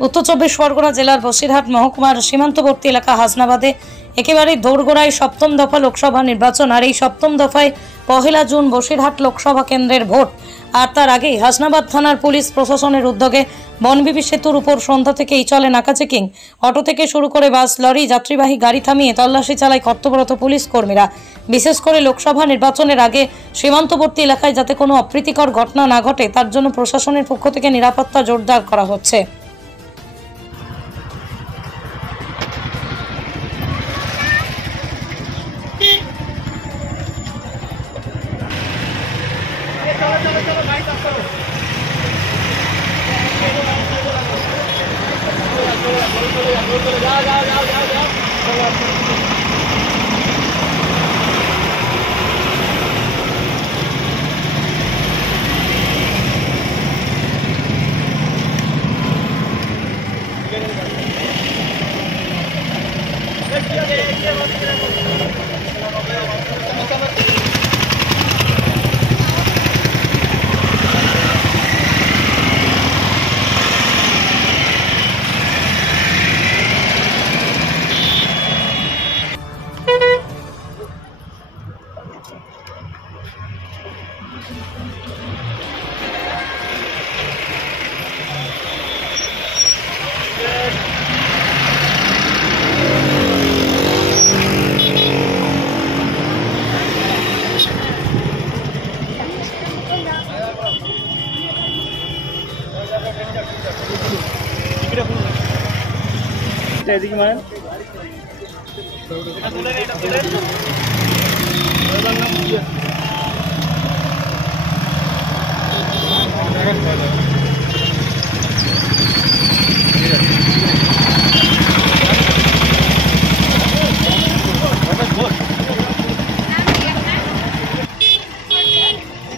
উত্তর চব্বিশ পরগনা জেলার বসিরহাট মহকুমার সীমান্তবর্তী এলাকা হাসনাবাদে একেবারে দোরগোড়ায় সপ্তম দফা লোকসভা নির্বাচন। আর এই সপ্তম দফায় 1 জুন বসিরহাট লোকসভা কেন্দ্রের ভোট। আর তার আগেই হাসনাবাদ থানার পুলিশ প্রশাসনের উদ্যোগে বনবিবি সেতুর উপর সন্ধ্যা থেকেই চলে নাকা চেকিং। অটো থেকে শুরু করে বাস, লরি, যাত্রীবাহী গাড়ি থামিয়ে তল্লাশি চালায় কর্তব্যরত পুলিশ কর্মীরা। বিশেষ করে লোকসভা নির্বাচনের আগে সীমান্তবর্তী এলাকায় যাতে কোনো অপ্রীতিকর ঘটনা না ঘটে তার জন্য প্রশাসনের পক্ষ থেকে নিরাপত্তা জোরদার করা হচ্ছে। এদিকে মারেন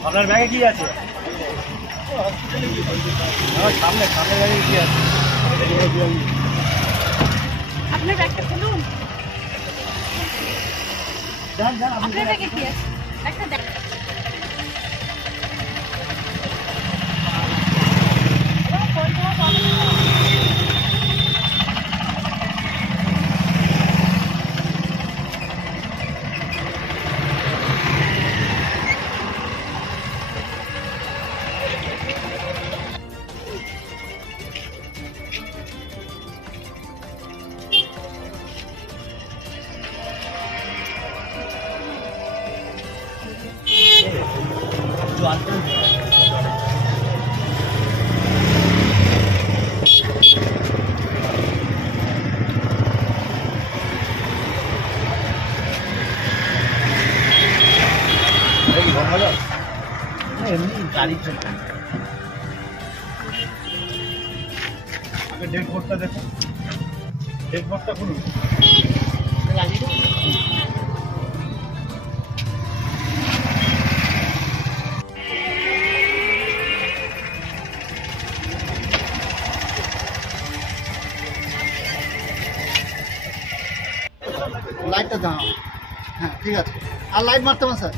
আপনার ব্যাগে কি আছে? সামনে সামনে ব্যাগে কি আছে? আপনার ব্যাগটা খুলুন। আপনার ব্যাগে কি আছে? একটা দেখ। গাড়ি চলছে আগে ডেড বোর্ডটা দেখুন, ডেড বোর্ডটা খুলুন। লাইটটা দাও। হ্যাঁ ঠিক আছে, আর লাইট মারতে হবে স্যার।